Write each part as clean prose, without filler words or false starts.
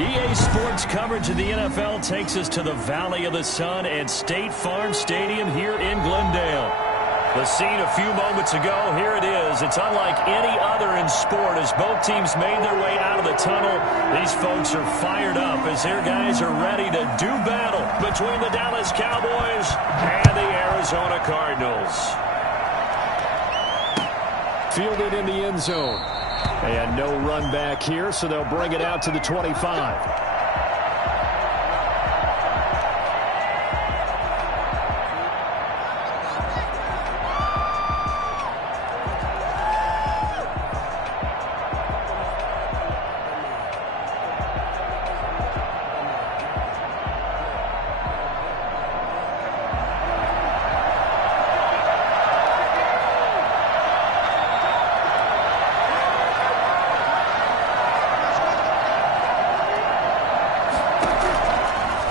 EA Sports coverage of the NFL takes us to the Valley of the Sun and State Farm Stadium here in Glendale. The scene a few moments ago, here it is. It's unlike any other in sport as both teams made their way out of the tunnel. These folks are fired up as their guys are ready to do battle between the Dallas Cowboys and the Arizona Cardinals. Fielded in the end zone. And no run back here, so they'll bring it out to the 25.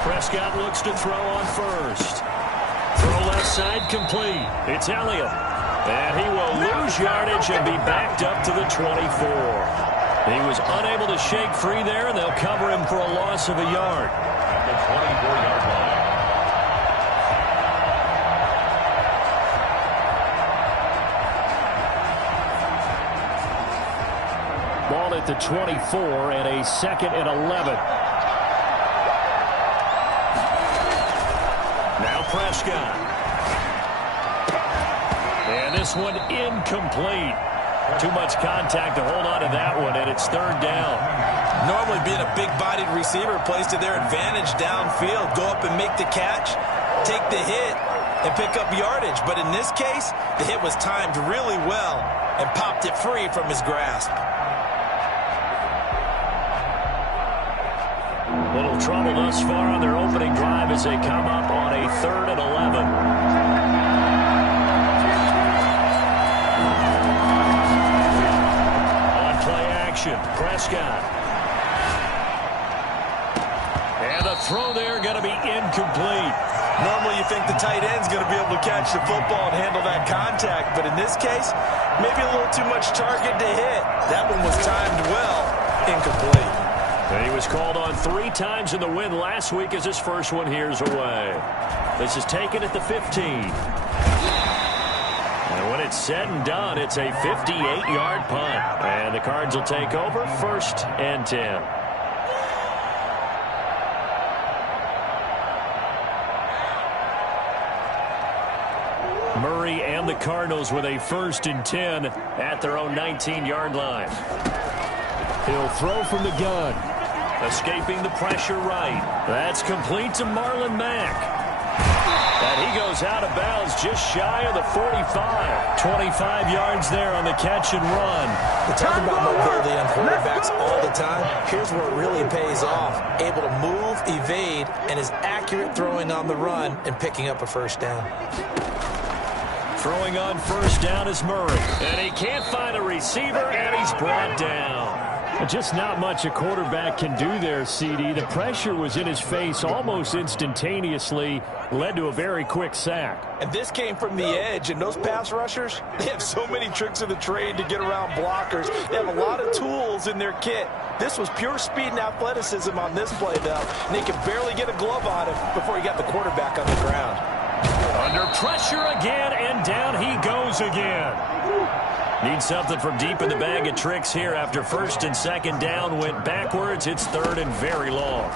Prescott looks to throw on first. Throw left side complete. It's Elliott. And he will lose yardage and be backed up to the 24. He was unable to shake free there, and they'll cover him for a loss of a yard. At the 24-yard line. Ball at the 24 and a 2nd and 11. Prescott. And this one incomplete. Too much contact to hold on to that one, and it's 3rd down. Normally being a big-bodied receiver plays to their advantage downfield. Go up and make the catch, take the hit, and pick up yardage. But in this case, the hit was timed really well and popped it free from his grasp. Little trouble thus far on their opening drive as they come up on a 3rd and 11. On play action, Prescott. And the throw there going to be incomplete. Normally you think the tight end's going to be able to catch the football and handle that contact, but in this case, maybe a little too much target to hit. That one was timed well, incomplete. And he was called on 3 times in the win last week as his first one here's away. This is taken at the 15. And when it's said and done, it's a 58-yard punt. And the Cards will take over 1st and 10. Murray and the Cardinals with a 1st and 10 at their own 19-yard line. He'll throw from the gun. Escaping the pressure right. That's complete to Marlon Mack. And he goes out of bounds just shy of the 45. 25 yards there on the catch and run. We talk about mobility on quarterbacks all the time. Here's where it really pays off. Able to move, evade, and is accurate throwing on the run and picking up a 1st down. Throwing on 1st down is Murray. And he can't find a receiver, and he's brought down. Just not much a quarterback can do there, CD. The pressure was in his face almost instantaneously, led to a very quick sack. And this came from the edge, and those pass rushers, they have so many tricks of the trade to get around blockers. They have a lot of tools in their kit. This was pure speed and athleticism on this play, though, and they could barely get a glove on him before he got the quarterback on the ground. Under pressure again, and down he goes again. Need something from deep in the bag of tricks here after 1st and 2nd down went backwards. It's 3rd and very long.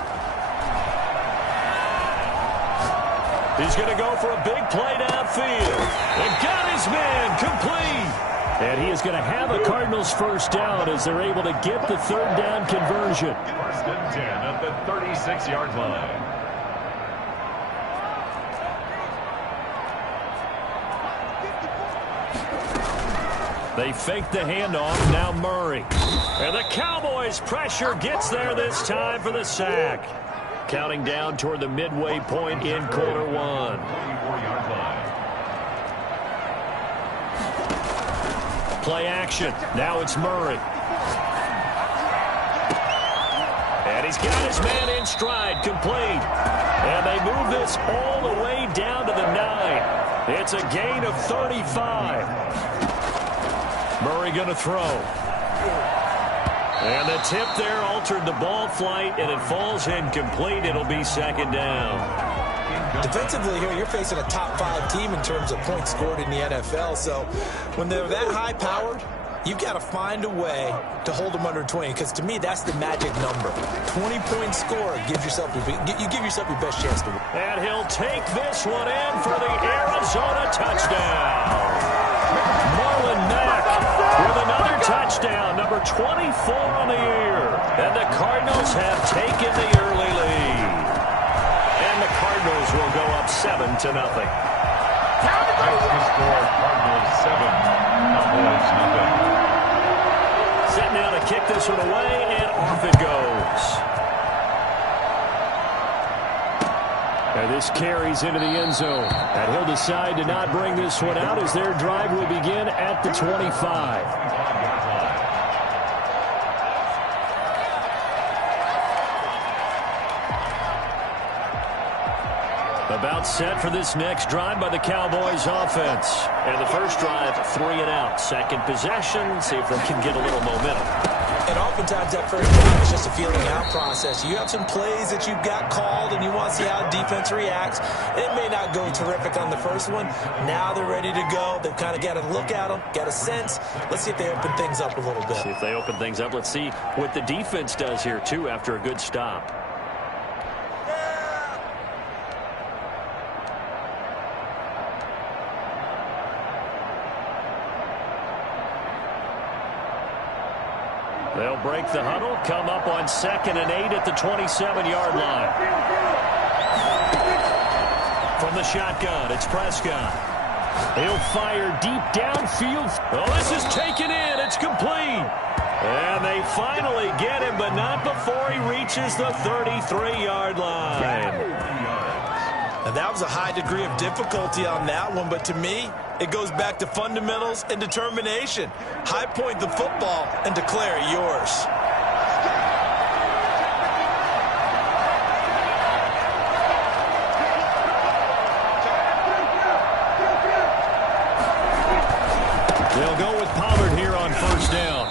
He's going to go for a big play downfield. And got his man complete. And he is going to have a Cardinals 1st down as they're able to get the 3rd down conversion. 1st and 10 at the 36-yard line. They fake the handoff. Now Murray. And the Cowboys' pressure gets there this time for the sack. Counting down toward the midway point in quarter 1. 24-yard line. Play action. Now it's Murray. And he's got his man in stride, complete. And they move this all the way down to the 9. It's a gain of 35. Murray going to throw. And the tip there altered the ball flight, and it falls incomplete. It'll be second down. Defensively here, you're facing a top 5 team in terms of points scored in the NFL. So when they're that high-powered, you've got to find a way to hold them under 20, because to me, that's the magic number. 20-point score gives yourself you give yourself your best chance to win. And he'll take this one in for the Arizona touchdown. Marlon Mack with another touchdown, number 24 on the year. And the Cardinals have taken the early lead. And the Cardinals will go up 7-0. That's the score. Cardinals 7, Cowboys nothing. Set now to kick this one away, and off it goes. And this carries into the end zone. And he'll decide to not bring this one out as their drive will begin at the 25. About set for this next drive by the Cowboys offense. And the first drive, 3 and out. Second possession, see if they can get a little momentum. And oftentimes that first drive is just a feeling out process. You have some plays that you've got called and you want to see how defense reacts. It may not go terrific on the first one. Now they're ready to go. They've kind of got to look at them, got a sense. Let's see if they open things up a little bit. See if they open things up. Let's see what the defense does here, too, after a good stop. They'll break the huddle, come up on 2nd and 8 at the 27-yard line. From the shotgun, it's Prescott. He'll fire deep downfield. Oh, this is taken in. It's complete. And they finally get him, but not before he reaches the 33-yard line. And that was a high degree of difficulty on that one, but to me, it goes back to fundamentals and determination. High point the football and declare it yours. They'll go with Pollard here on first down.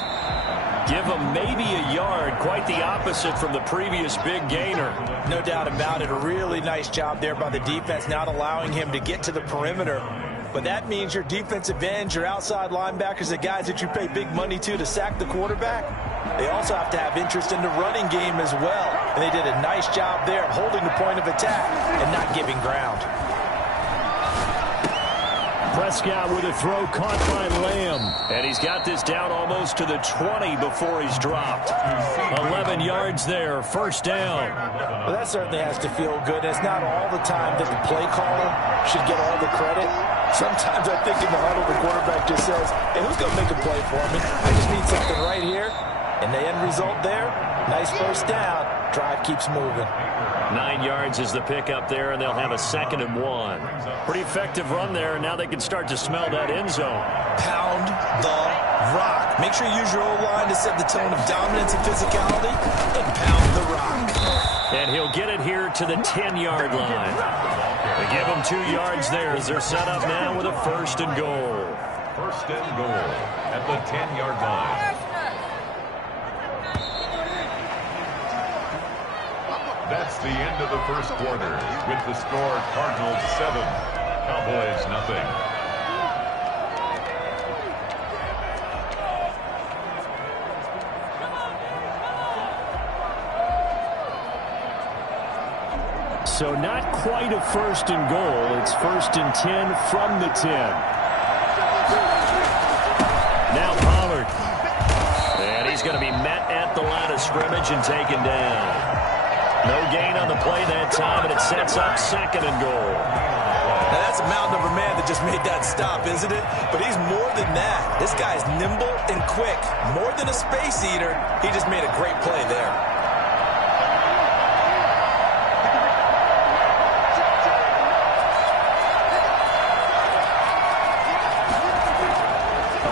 Give him maybe a yard, quite the opposite from the previous big gainer. No doubt about it. A really nice job there by the defense, not allowing him to get to the perimeter. But that means your defensive ends, your outside linebackers, the guys that you pay big money to sack the quarterback, they also have to have interest in the running game as well. And they did a nice job there of holding the point of attack and not giving ground. Prescott with a throw caught by Lamb. And he's got this down almost to the 20 before he's dropped. 11 yards there, first down. Well, that certainly has to feel good. It's not all the time that the play caller should get all the credit. Sometimes I think in the huddle, the quarterback just says, hey, who's going to make a play for me? I just need something right here. And the end result there, nice first down. Drive keeps moving. 9 yards is the pickup there, and they'll have a 2nd and 1. Pretty effective run there, and now they can start to smell that end zone. Pound the rock. Make sure you use your O-line to set the tone of dominance and physicality, and pound the rock. And he'll get it here to the 10-yard line. They give him 2 yards there as they're set up now with a 1st and goal. 1st and goal at the 10-yard line. That's the end of the first quarter with the score Cardinals 7, Cowboys nothing. So not quite a 1st and goal. It's 1st and 10 from the 10. Now Pollard. And he's going to be met at the line of scrimmage and taken down. No gain on the play that time, and it sets up 2nd and goal. Now that's a mountain of a man that just made that stop, isn't it? But he's more than that. This guy's nimble and quick. More than a space eater, he just made a great play there.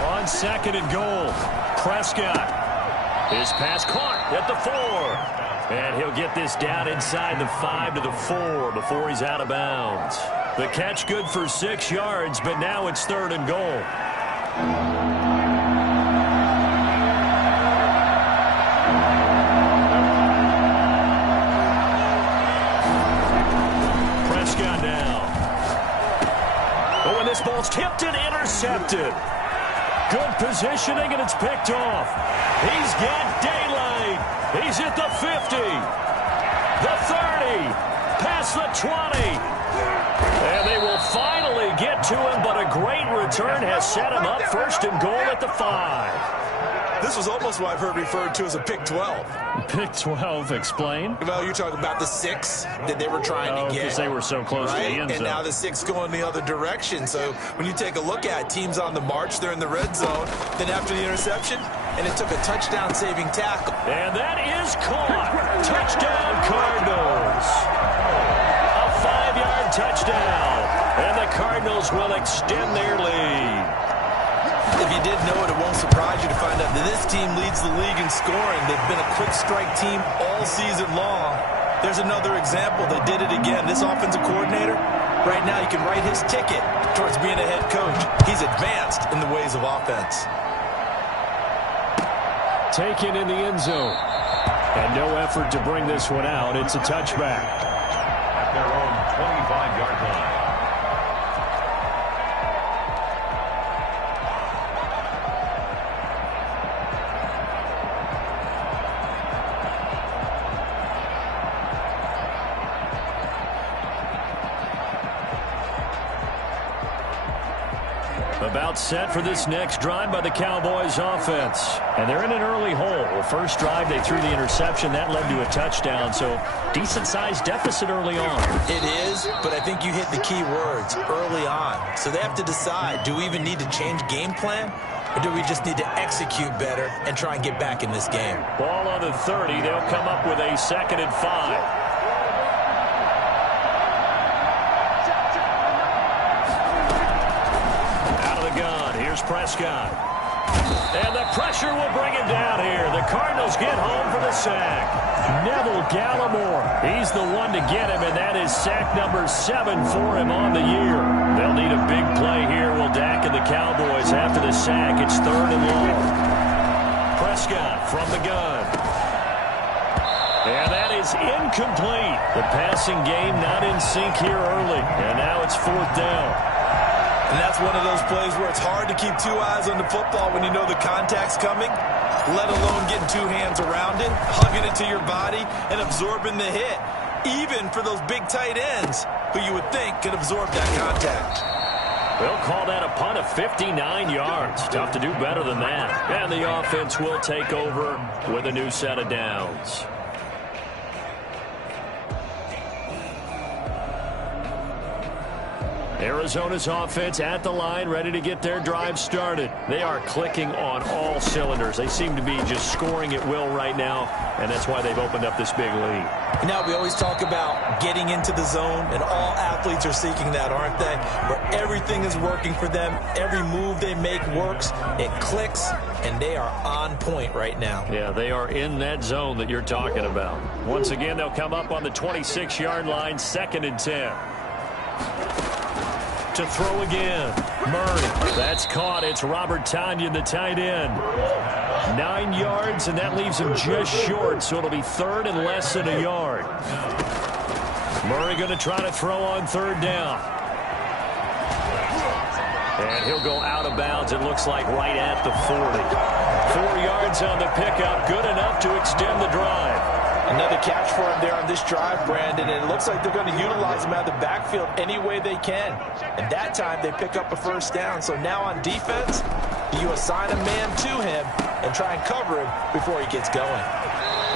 On 2nd and goal, Prescott. His pass caught at the 4. And he'll get this down inside the 5 to the 4 before he's out of bounds. The catch good for 6 yards, but now it's 3rd and goal. This ball's tipped and intercepted. Good positioning, and it's picked off. He's got daylight. He's at the 50, the 30, past the 20. And they will finally get to him, but a great return has set him up first and goal at the 5. This was almost what I've heard referred to as a pick 12. Pick 12, explain. Well, you're talking about the 6 that they were trying to get. Because they were so close to the end zone. And now the 6 going the other direction. So when you take a look at teams on the march, they're in the red zone. Then after the interception, and it took a touchdown-saving tackle. And that is caught. Touchdown, Cardinals. A 5-yard touchdown. And the Cardinals will extend their lead. If you didn't know it, it won't surprise you to find out that this team leads the league in scoring. They've been a quick strike team all season long. There's another example. They did it again. This offensive coordinator, right now, he can write his ticket towards being a head coach. He's advanced in the ways of offense. Taken in the end zone. And no effort to bring this one out. It's a touchback. At their own 25-yard line. About set for this next drive by the Cowboys offense. And they're in an early hole. The first drive, they threw the interception. That led to a touchdown. So decent-sized deficit early on. It is, but I think you hit the key words, early on. So they have to decide, do we even need to change game plan? Or do we just need to execute better and try and get back in this game? Ball on the 30. They'll come up with a 2nd and 5. Prescott. And the pressure will bring him down here. The Cardinals get home for the sack. Neville Gallimore. He's the one to get him, and that is sack number 7 for him on the year. They'll need a big play here. Will Dak and the Cowboys after the sack. It's 3rd and long. Prescott from the gun. And that is incomplete. The passing game not in sync here early. And now it's 4th down. And that's one of those plays where it's hard to keep 2 eyes on the football when you know the contact's coming, let alone getting 2 hands around it, hugging it to your body, and absorbing the hit, even for those big tight ends who you would think could absorb that contact. We'll call that a punt of 59 yards. Tough to do better than that. And the offense will take over with a new set of downs. Arizona's offense at the line, ready to get their drive started. They are clicking on all cylinders. They seem to be just scoring at will right now, and that's why they've opened up this big lead. Now, we always talk about getting into the zone, and all athletes are seeking that, aren't they? Where everything is working for them, every move they make works, it clicks, and they are on point right now. Yeah, they are in that zone that you're talking about. Once again, they'll come up on the 26-yard line, 2nd and 10. To throw again. Murray. That's caught. It's Robert Tonyan, the tight end. 9 yards, and that leaves him just short, so it'll be 3rd and less than a yard. Murray going to try to throw on 3rd down. And he'll go out of bounds, it looks like, right at the 40. 4 yards on the pickup, good enough to extend the drive. Another catch for him there on this drive, Brandon, and it looks like they're going to utilize him out of the backfield any way they can. And that time they pick up a 1st down. So now on defense, you assign a man to him and try and cover him before he gets going.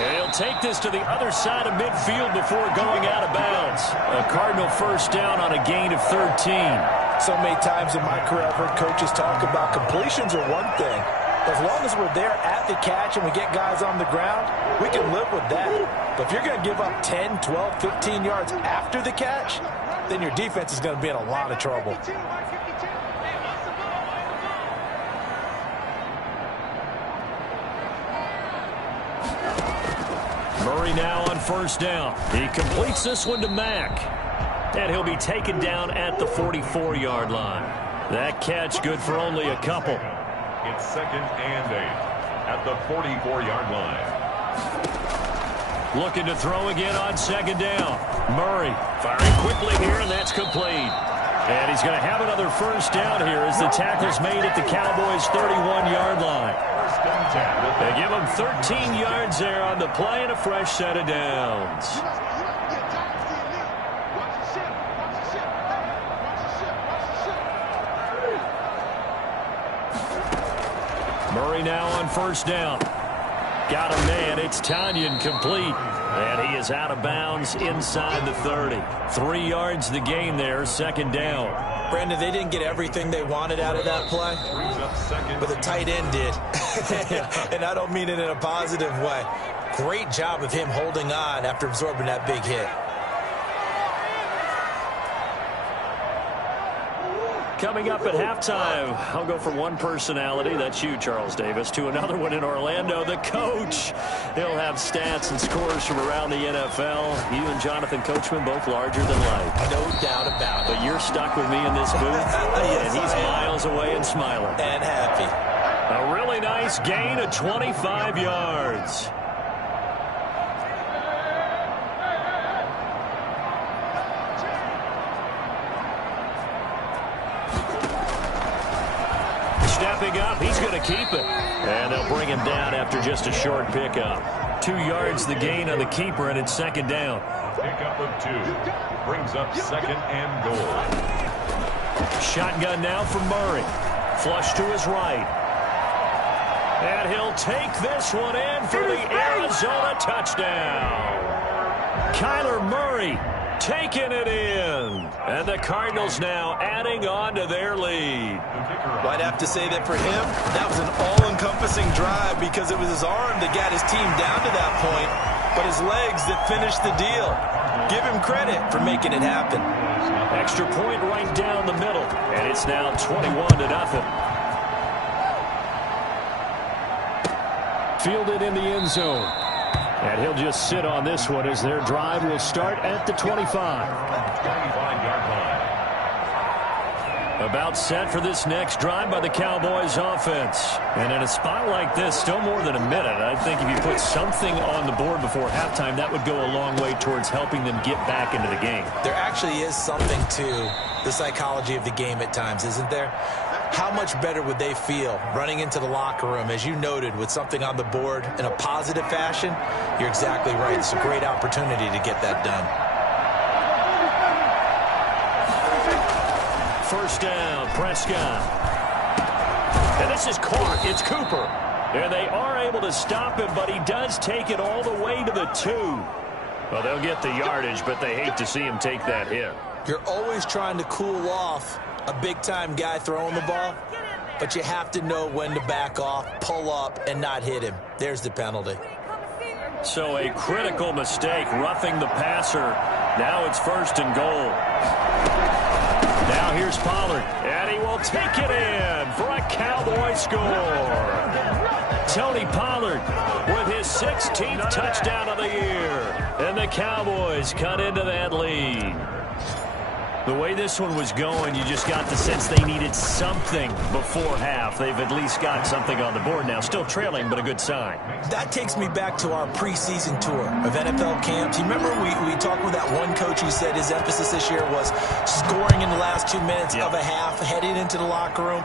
And he'll take this to the other side of midfield before going out of bounds. A Cardinal 1st down on a gain of 13. So many times in my career I've heard coaches talk about completions are one thing. As long as we're there at the catch and we get guys on the ground, we can live with that. But if you're going to give up 10, 12, 15 yards after the catch, then your defense is going to be in a lot of trouble. Murray now on 1st down. He completes this one to Mack. And he'll be taken down at the 44-yard line. That catch good for only a couple. It's 2nd and 8 at the 44-yard line. Looking to throw again on 2nd down. Murray firing quickly here, and that's complete. And he's going to have another first down here as the tackle's made at the Cowboys' 31-yard line. They give him 13 yards there on the play and a fresh set of downs. Murray now on first down. Got a man. It's Tanyan complete. And he is out of bounds inside the 30. 3 yards the gain there, second down. Brandon, they didn't get everything they wanted out of that play, but the tight end did. And I don't mean it in a positive way. Great job of him holding on after absorbing that big hit. Coming up at halftime, I'll go from one personality, that's you, Charles Davis, to another one in Orlando, the coach. He'll have stats and scores from around the NFL. You and Jonathan Coachman, both larger than life. No doubt about it. But you're stuck with me in this booth, Yes, and he's miles away and smiling. And happy. A really nice gain of 25 yards. Stepping up, he's going to keep it. And they'll bring him down after just a short pickup. 2 yards the gain on the keeper, and it's second down. Pickup of 2 brings up second and goal. Shotgun now from Murray. Flush to his right. And he'll take this one in for the Arizona touchdown. Kyler Murray taking it in. And the Cardinals now adding on to their lead. Well, I'd have to say that for him, that was an all-encompassing drive because it was his arm that got his team down to that point, but his legs that finished the deal. Give him credit for making it happen. Extra point right down the middle, and it's now 21-0. Fielded in the end zone. And he'll just sit on this one as their drive will start at the 25. 25-yard line. About set for this next drive by the Cowboys offense. And in a spot like this, still more than a minute. I think if you put something on the board before halftime, that would go a long way towards helping them get back into the game. There actually is something to the psychology of the game at times, isn't there? How much better would they feel running into the locker room, as you noted, with something on the board in a positive fashion? You're exactly right. It's a great opportunity to get that done. First down, Prescott. And this is caught. It's Cooper. And they are able to stop him, but he does take it all the way to the 2. Well, they'll get the yardage, but they hate to see him take that hit. You're always trying to cool off a big-time guy throwing the ball, but you have to know when to back off, pull up, and not hit him. There's the penalty. So a critical mistake, roughing the passer. Now it's first and goal. Now here's Pollard, and he will take it in for a Cowboy score. Tony Pollard with his 16th touchdown of the year. And the Cowboys cut into that lead. The way this one was going, you just got the sense they needed something before half. They've at least got something on the board now. Still trailing, but a good sign. That takes me back to our preseason tour of NFL camps. You remember we talked with that one coach who said his emphasis this year was scoring in the last 2 minutes of a half, heading into the locker room.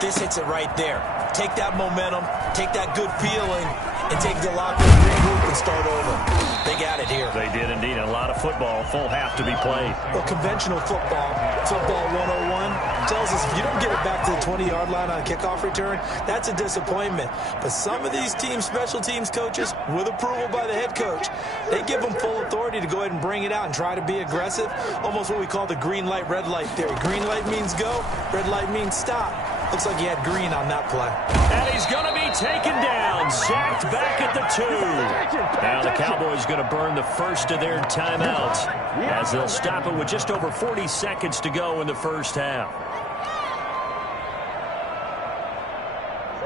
This hits it right there. Take that momentum, take that good feeling, and take the locker room, regroup, and start over. They got it here. They did indeed. A lot of football, full half to be played. Well, conventional football 101, tells us if you don't get it back to the 20-yard line on a kickoff return, that's a disappointment. But some of these teams, special teams coaches, with approval by the head coach, they give them full authority to go ahead and bring it out and try to be aggressive. Almost what we call the green light, red light theory. Green light means go, red light means stop. Looks like he had green on that play. And he's going to be taken down, sacked back at the 2. Now the Cowboys going to burn the first of their timeouts as they'll stop it with just over 40 seconds to go in the first half.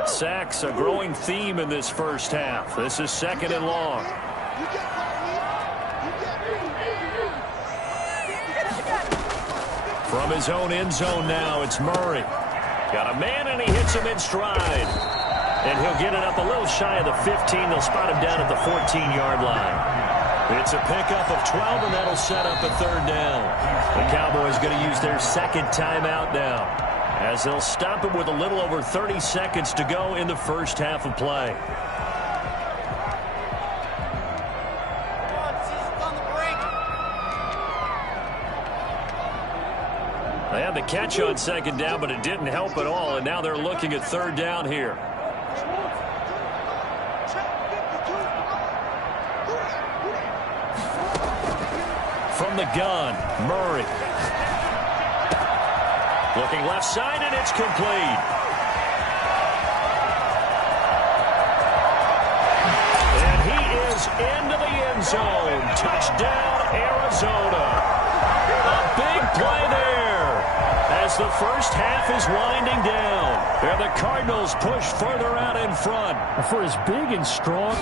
Sacks, a growing theme in this first half. This is second and long. From his own end zone now, it's Murray. Got a man, and he hits him in stride. And he'll get it up a little shy of the 15. They'll spot him down at the 14-yard line. It's a pickup of 12, and that'll set up a third down. The Cowboys going to use their second timeout now, as they'll stop it with a little over 30 seconds to go in the first half of play. They had the catch on second down, but it didn't help at all, and now they're looking at third down here. From the gun, Murray. Looking left side, and it's complete. And he is into the end zone. Touchdown, Arizona. A big play there as the first half is winding down. And the Cardinals push further out in front. For as big and strong.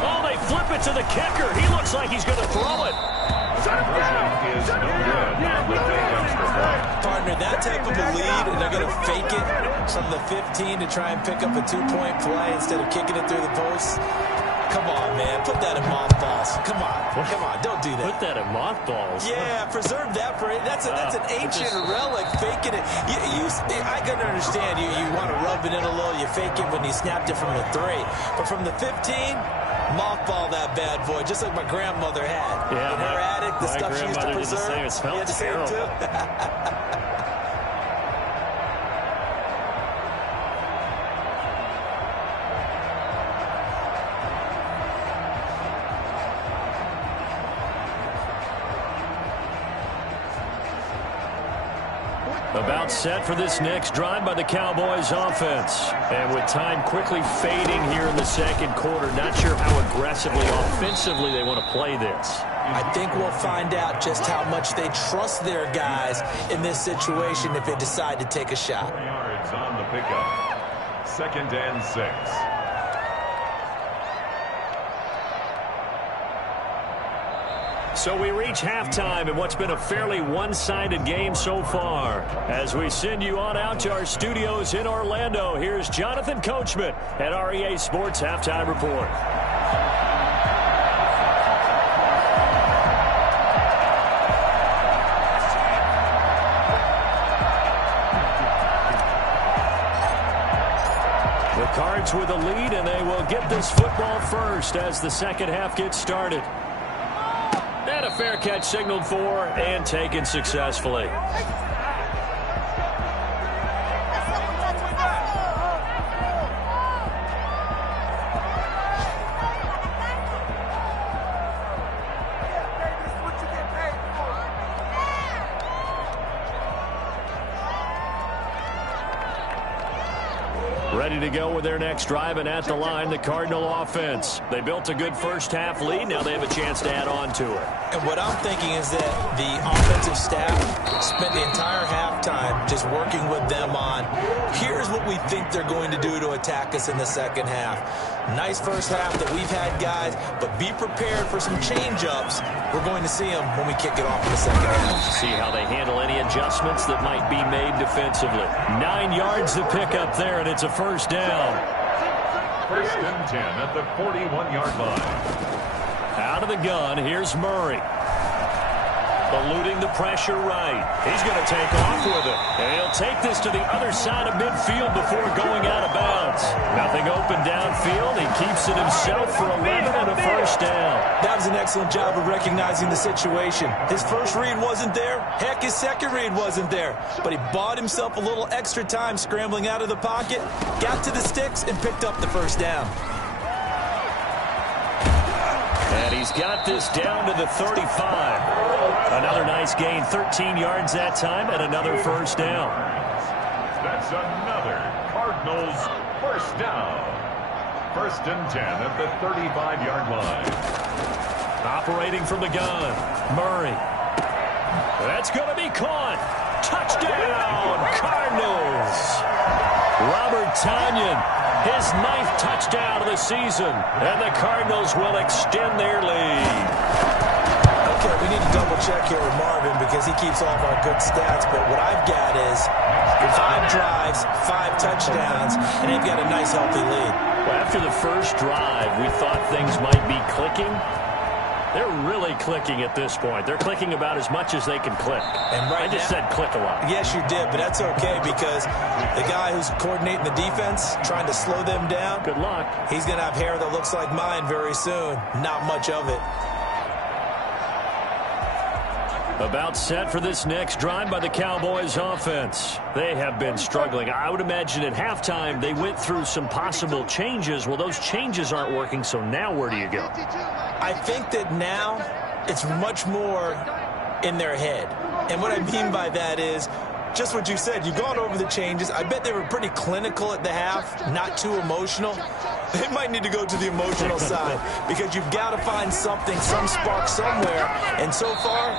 Oh, they flip it to the kicker. He looks like he's going to throw it. Is no good on the big extra point. Partner, that type of a lead, and they're going to fake it from the 15 to try and pick up a 2-point play instead of kicking it through the post. Come on, man. Put that in mothballs. Come on. Come on. Don't do that. Put that in mothballs. Yeah, preserve that for it. That's an ancient relic. Faking it. I can understand. You want to rub it in a little. You fake it when you snapped it from the 3. But from the 15, mothball that bad boy, just like my grandmother had. Yeah, in her attic, the stuff she used to preserve. Did the same. It smelled terrible. Too. About set for this next drive by the Cowboys offense. And with time quickly fading here in the second quarter, not sure how aggressively, offensively they want to play this. I think we'll find out just how much they trust their guys in this situation if they decide to take a shot. 4 yards on the pickup. 2nd and 6. So we reach halftime in what's been a fairly one-sided game so far. As we send you on out to our studios in Orlando, here's Jonathan Coachman at REA Sports Halftime Report. The Cards with a lead, and they will get this football first as the second half gets started. And a fair catch signaled for and taken successfully. Ready to go with their next drive, and at the line, the Cardinal offense. They built a good first half lead. Now they have a chance to add on to it. And what I'm thinking is that the offensive staff spent the entire halftime just working with them on, here's what we think they're going to do to attack us in the second half. Nice first half that we've had, guys, but be prepared for some change-ups. We're going to see them when we kick it off in the second half. See how they handle any adjustments that might be made defensively. 9 yards to pick up there, and it's a first down. 1st and 10 at the 41-yard line. Out of the gun, here's Murray. Eluding the pressure right. He's going to take off with it. And he'll take this to the other side of midfield before going out of bounds. Nothing open downfield. He keeps it himself for 11 and a first down. That was an excellent job of recognizing the situation. His first read wasn't there. Heck, his second read wasn't there. But he bought himself a little extra time scrambling out of the pocket, got to the sticks, and picked up the first down. And he's got this down to the 35. Another nice gain, 13 yards that time, and another first down. That's another Cardinals first down. 1st and 10 at the 35-yard line. Operating from the gun, Murray. That's going to be caught. Touchdown, Cardinals. Robert Tonyan, his 9th touchdown of the season, and the Cardinals will extend their lead. Okay, we need to double-check here with Marvin because he keeps all of our good stats, but what I've got is 5 drives, 5 touchdowns, and they've got a nice, healthy lead. Well, after the first drive, we thought things might be clicking. They're really clicking at this point. They're clicking about as much as they can click. And right I just said click a lot. Yes, you did, but that's okay because the guy who's coordinating the defense, trying to slow them down, Good luck. he's going to have hair that looks like mine very soon. Not much of it. About set for this next drive by the Cowboys offense. They have been struggling. I would imagine at halftime they went through some possible changes. Well, those changes aren't working, so now where do you go? I think that now it's much more in their head. And what I mean by that is just what you said. You've gone over the changes. I bet they were pretty clinical at the half, not too emotional. They might need to go to the emotional side because you've got to find something, some spark somewhere. And so far,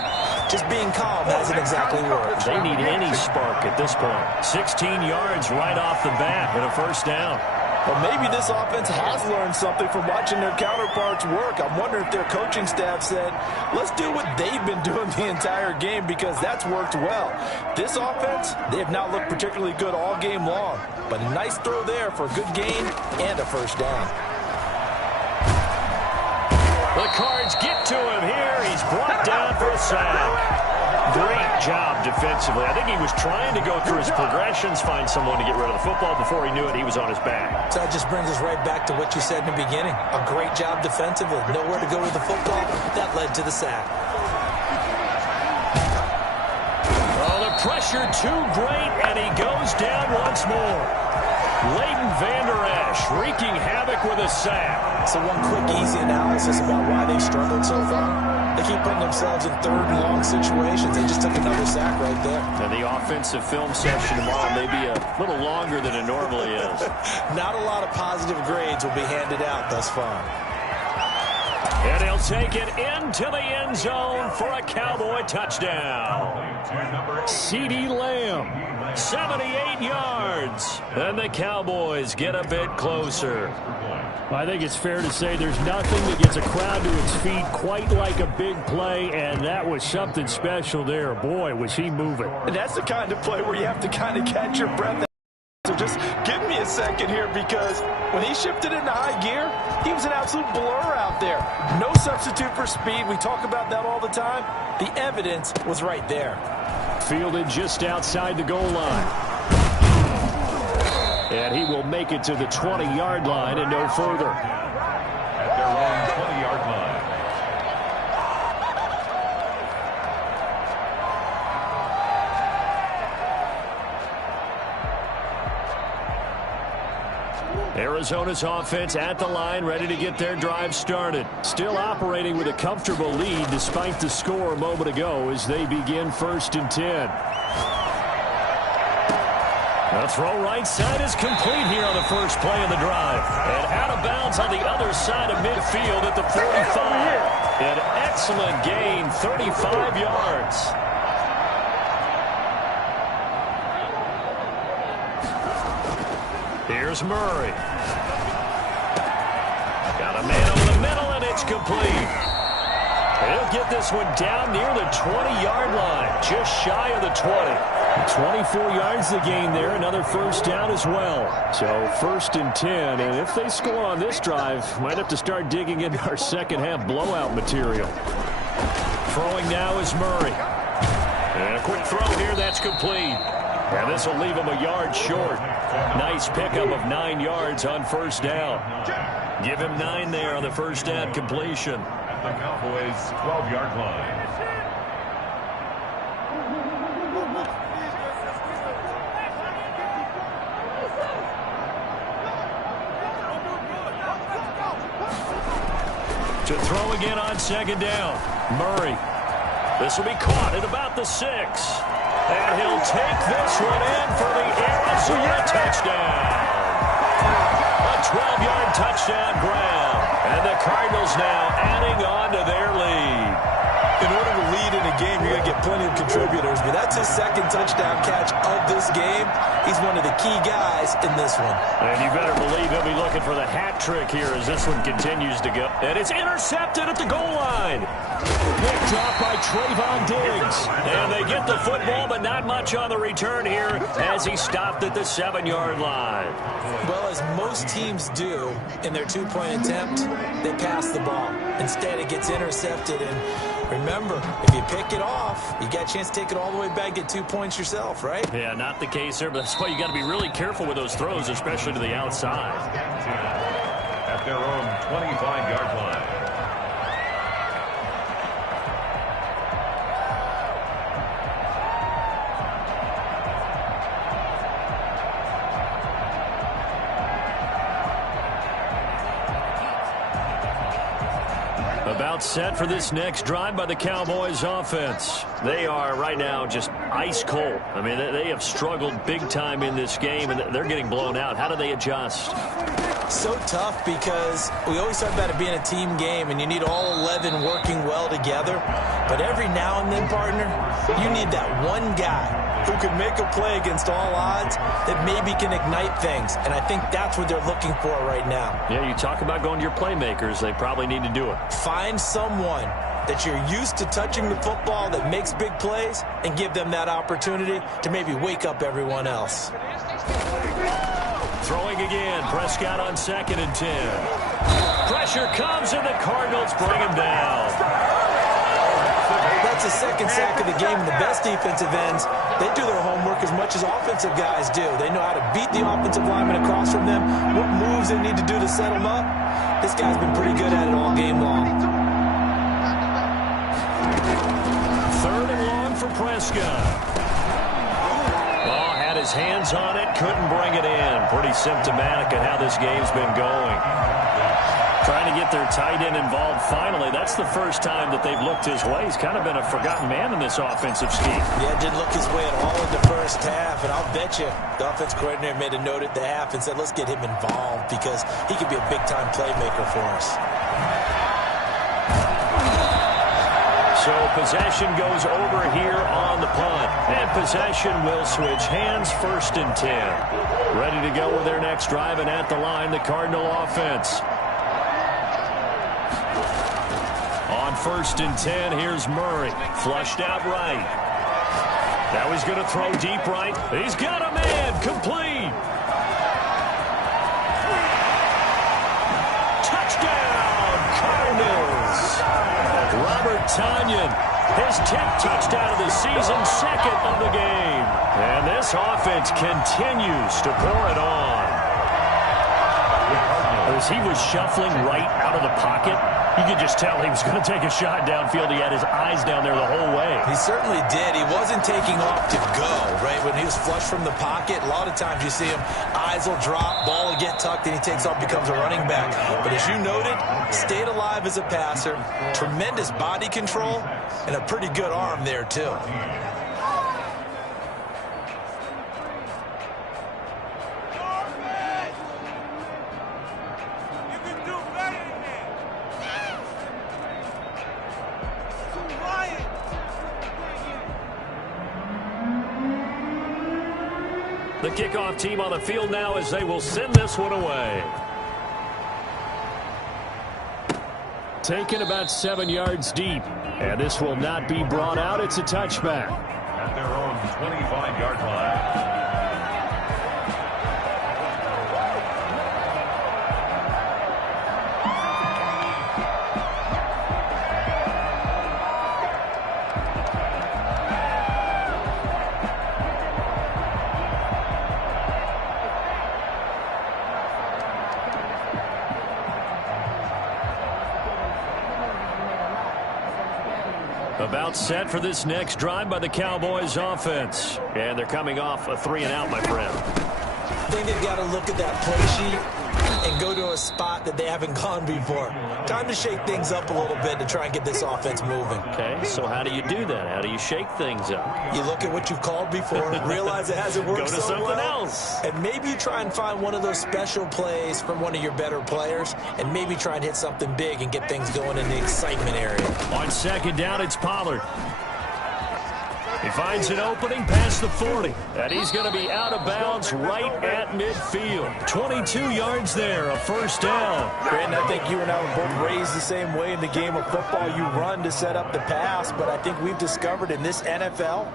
just being calm hasn't exactly worked. They need any spark at this point. 16 yards right off the bat and a first down. Well, maybe this offense has learned something from watching their counterparts work. I'm wondering if their coaching staff said, let's do what they've been doing the entire game because that's worked well. This offense, they have not looked particularly good all game long. But a nice throw there for a good gain and a first down. The Cards get to him here. He's brought down for a sack. Great job defensively. I think he was trying to go through his progressions, find someone to get rid of the football. Before he knew it, he was on his back. So that just brings us right back to what you said in the beginning. A great job defensively. Nowhere to go with the football. That led to the sack. Oh, the pressure too great, and he goes down once more. Leighton Vander Esch wreaking havoc with a sack. So one quick, easy analysis about why they've struggled so far. They keep putting themselves in third and long situations. They just took another sack right there. And the offensive film session tomorrow may be a little longer than it normally is. Not a lot of positive grades will be handed out thus far. And he'll take it into the end zone for a Cowboy touchdown. CeeDee Lamb, 78 yards. And the Cowboys get a bit closer. I think it's fair to say there's nothing that gets a crowd to its feet quite like a big play, and that was something special there. Boy, was he moving. And that's the kind of play where you have to kind of catch your breath. So just give me a second here because when he shifted into high gear, he was an absolute blur out there. No substitute for speed. We talk about that all the time. The evidence was right there. Fielded just outside the goal line. And he will make it to the 20-yard line and no further. At their own 20-yard line. Arizona's offense at the line, ready to get their drive started. Still operating with a comfortable lead despite the score a moment ago as they begin 1st and 10. The throw right side is complete here on the first play of the drive. And out of bounds on the other side of midfield at the 45. An excellent gain, 35 yards. Here's Murray. Got a man over the middle, and it's complete. He'll get this one down near the 20-yard line, just shy of the 20. 24 yards to gain there, another first down as well. So 1st and 10, and if they score on this drive, might have to start digging into our second half blowout material. Throwing now is Murray. And a quick throw here, that's complete. And this will leave him a yard short. Nice pickup of 9 yards on first down. Give him 9 there on the first down completion. At the Cowboys' 12-yard line. To throw again on second down. Murray. This will be caught at about the 6. And he'll take this one in for the Arizona touchdown. A 12-yard touchdown grab. And the Cardinals now adding on to their lead. In order to lead in a game, you're going to get plenty of contributors, but that's his second touchdown catch of this game. He's one of the key guys in this one. And you better believe he'll be looking for the hat trick here as this one continues to go. And it's intercepted at the goal line. Picked off by Trayvon Diggs. And they get the football, but not much on the return here as he stopped at the 7-yard line. Well, as most teams do in their two-point attempt, they pass the ball. Instead, it gets intercepted. And remember, if you pick it off, you got a chance to take it all the way back, get 2 points yourself, right? Yeah, not the case there, but that's why you got to be really careful with those throws, especially to the outside. At their own 25-yard line. About set for this next drive by the Cowboys offense. They are right now just ice cold. I mean, they have struggled big time in this game, and they're getting blown out. How do they adjust? So tough because we always talk about it being a team game, and you need all 11 working well together. But every now and then, partner, you need that one guy who can make a play against all odds that maybe can ignite things. And I think that's what they're looking for right now. Yeah, you talk about going to your playmakers. They probably need to do it. Find someone that you're used to touching the football that makes big plays and give them that opportunity to maybe wake up everyone else. Throwing again. Prescott on 2nd and 10. Pressure comes, and the Cardinals bring him down. That's the second sack of the game. And the best defensive ends, they do their homework as much as offensive guys do. They know how to beat the offensive lineman across from them, what moves they need to do to set them up. This guy's been pretty good at it all game long. 3rd and long for Prescott. Oh, had his hands on it, couldn't bring it in. Pretty symptomatic of how this game's been going. Trying to get their tight end involved finally. That's the first time that they've looked his way. He's kind of been a forgotten man in this offensive scheme. Yeah, didn't look his way at all in the first half. And I'll bet you the offense coordinator made a note at the half and said, let's get him involved because he could be a big-time playmaker for us. So possession goes over here on the punt. And possession will switch hands. 1st and 10. Ready to go with their next drive, and at the line, the Cardinal offense. On 1st and 10, here's Murray. Flushed out right. Now he's going to throw deep right. He's got a man. Complete. Touchdown, Cardinals. Robert Tonyan, his 10th touchdown of the season, 2nd of the game. And this offense continues to pour it on. As he was shuffling right out of the pocket, you could just tell he was going to take a shot downfield. He had his eyes down there the whole way. He certainly did. He wasn't taking off to go, right? When he was flushed from the pocket, a lot of times you see him, eyes will drop, ball will get tucked, and he takes off, becomes a running back. But as you noted, stayed alive as a passer, tremendous body control, and a pretty good arm there, too. The kickoff team on the field now as they will send this one away. Taken about 7 yards deep. And this will not be brought out. It's a touchback. At their own 25-yard line. About set for this next drive by the Cowboys offense. And they're coming off a 3-and-out, my friend. I think they've got to look at that play sheet and go to a spot that they haven't gone before. Time to shake things up a little bit to try and get this offense moving. Okay, so how do you do that? How do you shake things up? You look at what you've called before, realize it hasn't worked Go to so something well, else. and maybe you try and find one of those special plays from one of your better players, and maybe try and hit something big and get things going in the excitement area. On 2nd down, it's Pollard. He finds an opening past the 40, and he's going to be out of bounds right at midfield. 22 yards there, a first down. Brandon, I think you and I were both raised the same way in the game of football. You run to set up the pass, but I think we've discovered in this NFL,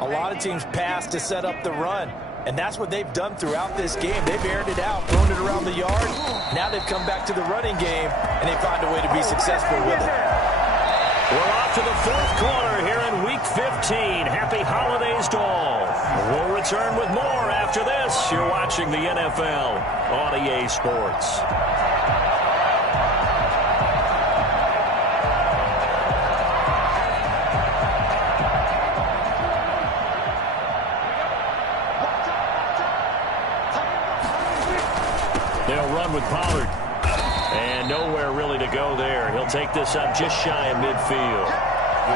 a lot of teams pass to set up the run. And that's what they've done throughout this game. They've aired it out, thrown it around the yard. Now they've come back to the running game, and they find a way to be successful with it. We're off to the fourth quarter here in Week 15. Happy holidays to all. We'll return with more after this. You're watching the NFL on EA Sports. They'll run with Pollard. And nowhere really to go there. He'll take this up just shy of midfield.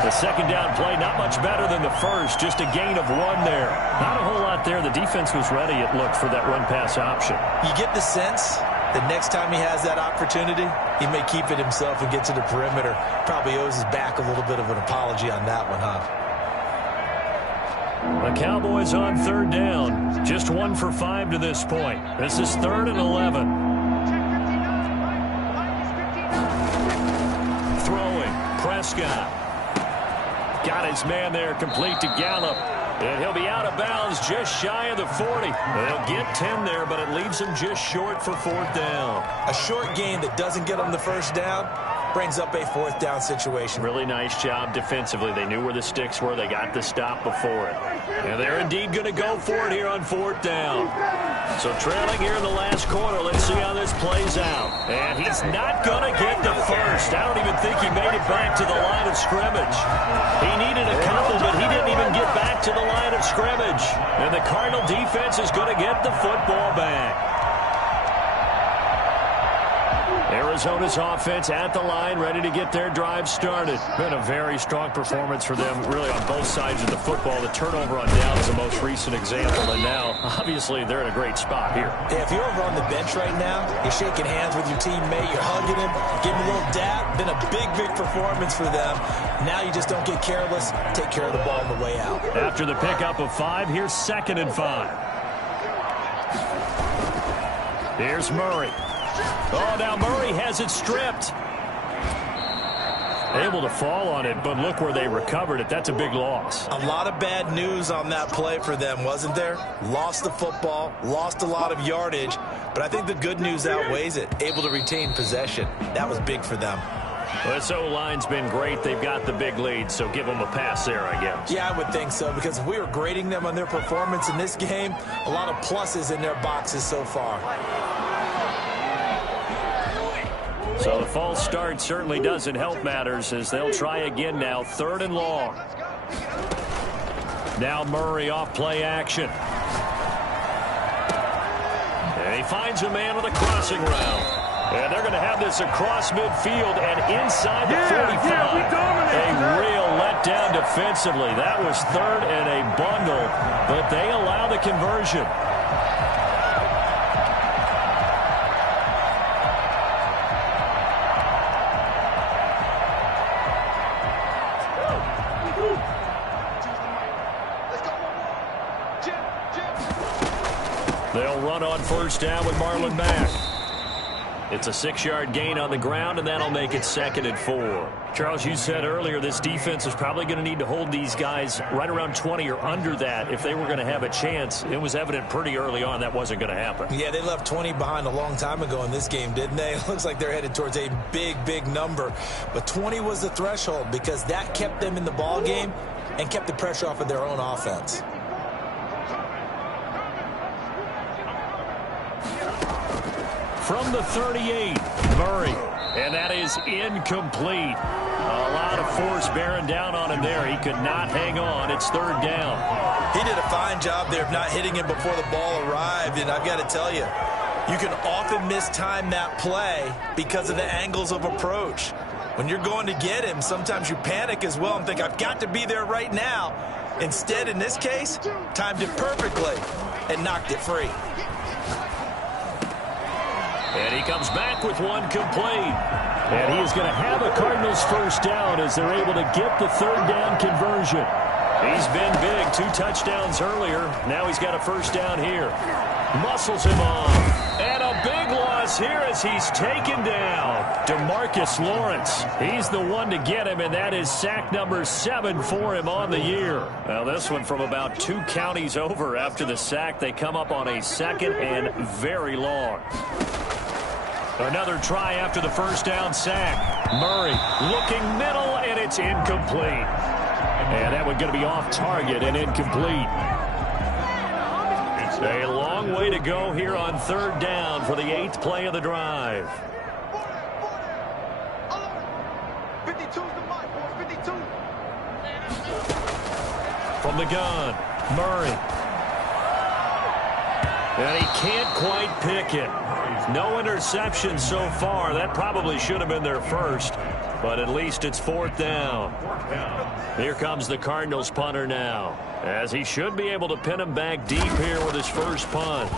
The second down play, not much better than the first. Just a gain of 1 there. Not a whole lot there. The defense was ready, it looked, for that run-pass option. You get the sense that next time he has that opportunity, he may keep it himself and get to the perimeter. Probably owes his back a little bit of an apology on that one, huh? The Cowboys on third down. Just 1 for 5 to this point. This is 3rd and 11. Prescott got his man there, complete to Gallup, and he'll be out of bounds just shy of the 40. They'll get 10 there, but it leaves him just short for 4th down. A short gain that doesn't get him the first down brings up a 4th down situation. Really nice job defensively. They knew where the sticks were. They got the stop before it. And they're indeed going to go for it here on 4th down. So trailing here in the last quarter. Let's see how this plays out. And he's not going to get the first. I don't even think he made it back to the line of scrimmage. He needed a couple, but he didn't even get back to the line of scrimmage. And the Cardinal defense is going to get the football back. Arizona's offense at the line, ready to get their drive started. Been a very strong performance for them, really, on both sides of the football. The turnover on down is the most recent example, and now, obviously, they're in a great spot here. Yeah, if you're over on the bench right now, you're shaking hands with your teammate, you're hugging him, giving him a little dap. Been a big, big performance for them. Now you just don't get careless. Take care of the ball on the way out. After the pickup of 5, here's 2nd and 5. Here's Murray. Oh, now Murray has it stripped. Able to fall on it, but look where they recovered it. That's a big loss. A lot of bad news on that play for them, wasn't there? Lost the football, lost a lot of yardage, but I think the good news outweighs it. Able to retain possession. That was big for them. Well, this O-line's been great. They've got the big lead, so give them a pass there, I guess. Yeah, I would think so, because if we were grading them on their performance in this game, a lot of pluses in their boxes so far. So the false start certainly doesn't help matters as they'll try again now. 3rd and long. Now Murray off play action. And he finds a man with a crossing route. And they're going to have this across midfield and inside the 45. A real letdown defensively. That was 3rd and a bundle, but they allow the conversion. They'll run on 1st down with Marlon Mack. It's a 6-yard gain on the ground, and that'll make it 2nd and 4. Charles, you said earlier this defense is probably going to need to hold these guys right around 20 or under that if they were going to have a chance. It was evident pretty early on that wasn't going to happen. Yeah, they left 20 behind a long time ago in this game, didn't they? It looks like they're headed towards a big, big number. But 20 was the threshold because that kept them in the ball game and kept the pressure off of their own offense. From the 38, Murray, and that is incomplete. A lot of force bearing down on him there. He could not hang on. It's 3rd down. He did a fine job there of not hitting him before the ball arrived, and I've got to tell you, you can often mistime that play because of the angles of approach. When you're going to get him, sometimes you panic as well and think, I've got to be there right now. Instead, in this case, timed it perfectly and knocked it free. And he comes back with one complete. And he is going to have a Cardinals 1st down as they're able to get the 3rd down conversion. He's been big. 2 touchdowns earlier. Now he's got a first down here. Muscles him on. And a big loss here as he's taken down. DeMarcus Lawrence. He's the one to get him, and that is sack number 7 for him on the year. Well, this one from about 2 counties over after the sack. They come up on a 2nd and very long. Another try after the first down sack. Murray looking middle, and it's incomplete. And that one going to be off target and incomplete. It's a long way to go here on 3rd down for the 8th play of the drive. 52's the mic, boys, 52. From the gun, Murray. And he can't quite pick it. No interception so far. That probably should have been their first. But at least it's 4th down. Here comes the Cardinals punter now, as he should be able to pin him back deep here with his first punt.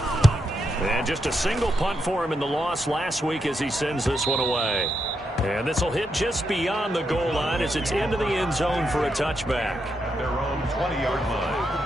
And just a single punt for him in the loss last week as he sends this one away. And this will hit just beyond the goal line as it's into the end zone for a touchback. At their own 20-yard line.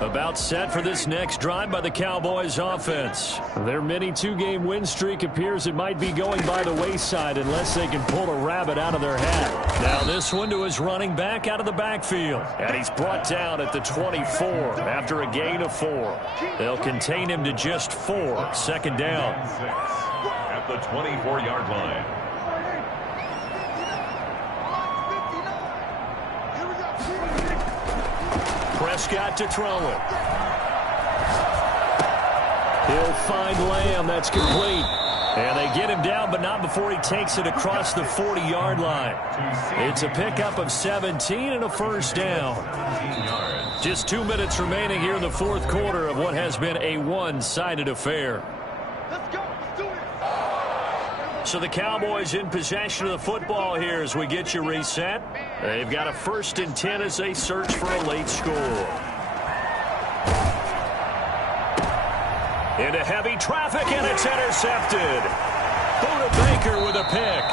About set for this next drive by the Cowboys offense. Their mini 2-game win streak appears it might be going by the wayside unless they can pull a rabbit out of their hat. Now this one to his running back out of the backfield. And he's brought down at the 24 after a gain of 4. They'll contain him to just 4. 2nd down. At the 24-yard line. Prescott to throw it. He'll find Lamb. That's complete. And they get him down, but not before he takes it across the 40-yard line. It's a pickup of 17 and a first down. Just 2 minutes remaining here in the 4th quarter of what has been a one-sided affair. Let's go. Let's do it. So the Cowboys in possession of the football here as we get you reset. They've got a 1st and 10 as they search for a late score. Into heavy traffic, and it's intercepted. Buda Baker with a pick.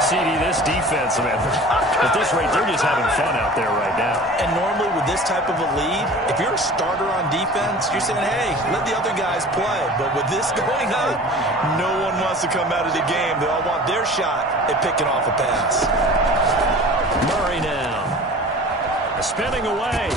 CD, this defense, man, at this rate, they're just having fun out there right now. And normally with this type of a lead, if you're a starter on defense, you're saying, hey, let the other guys play. But with this going on, no one wants to come out of the game. They all want their shot at picking off a pass. Murray now. Spinning away.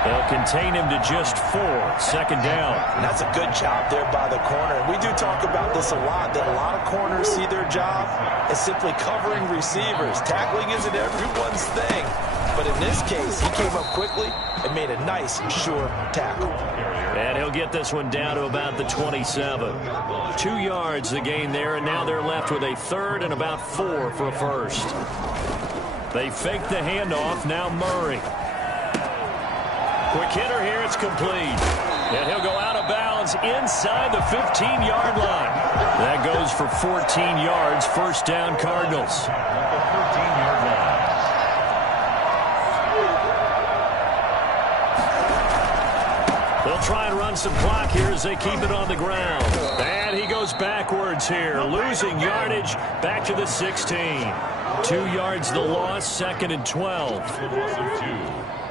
They'll contain him to just 4. 2nd down. And that's a good job there by the corner. We do talk about this a lot, that a lot of corners see their job as simply covering receivers. Tackling isn't everyone's thing. But in this case, he came up quickly and made a nice, sure tackle. And he'll get this one down to about the 27. 2 yards the gain there, and now they're left with a 3rd and about 4 for a first. They fake the handoff. Now Murray. Quick hitter here. It's complete. And he'll go out of bounds inside the 15-yard line. That goes for 14 yards. First down, Cardinals. At the 13-yard line. They'll try and run some clock here as they keep it on the ground. And he goes backwards here, losing yardage back to the 16. 2 yards the loss, 2nd and 12. Loss of 2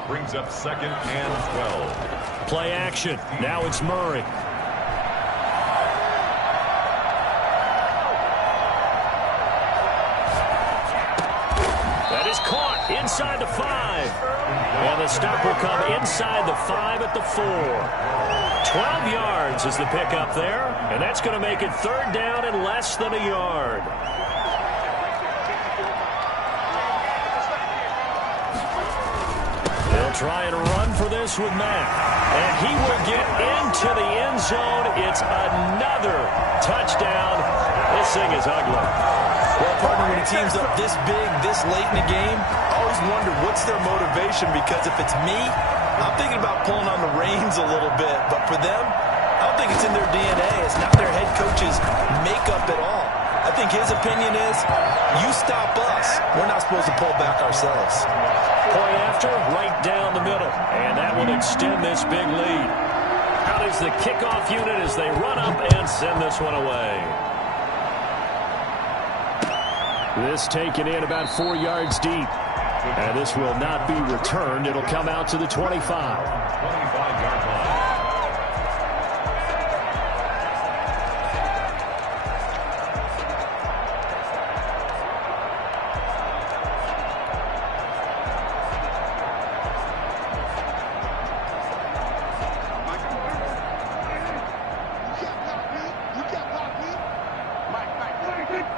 brings up 2nd and 12. Play action. Now it's Murray. That is caught inside the 5. And the stop will come inside the 5 at the 4. 12 yards is the pickup there, and that's going to make it 3rd down and less than a yard. They'll try and run for this with Mack, and he will get into the end zone. It's another touchdown. This thing is ugly. Well, partner, when a team's up this big, this late in the game, I always wonder what's their motivation, because if it's me, I'm thinking about pulling on the reins a little bit, but for them, I don't think it's in their DNA. It's not their head coach's makeup at all. I think his opinion is, you stop us, we're not supposed to pull back ourselves. Point after, right down the middle, and that will extend this big lead. Out is the kickoff unit as they run up and send this one away. This taken in about 4 yards deep. And this will not be returned. It'll come out to the 25. 25-yard line.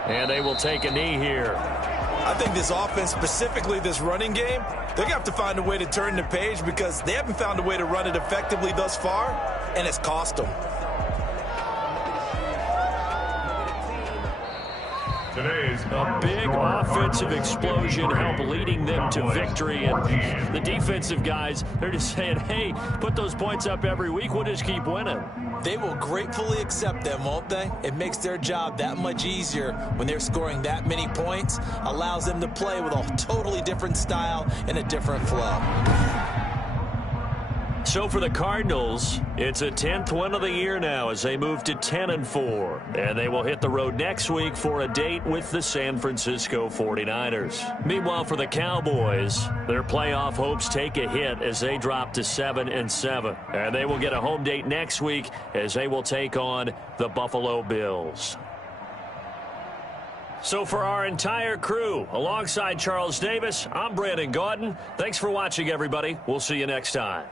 And they will take a knee here. I think this offense, specifically this running game, they're going to have to find a way to turn the page because they haven't found a way to run it effectively thus far, and it's cost them. Today's A big offensive explosion helped leading them to victory. And the defensive guys, they're just saying, hey, put those points up every week. We'll just keep winning. They will gratefully accept them, won't they? It makes their job that much easier when they're scoring that many points. Allows them to play with a totally different style and a different flow. So for the Cardinals, it's a 10th win of the year now as they move to 10-4. And they will hit the road next week for a date with the San Francisco 49ers. Meanwhile, for the Cowboys, their playoff hopes take a hit as they drop to 7-7. And they will get a home date next week as they will take on the Buffalo Bills. So for our entire crew, alongside Charles Davis, I'm Brandon Gaudin. Thanks for watching, everybody. We'll see you next time.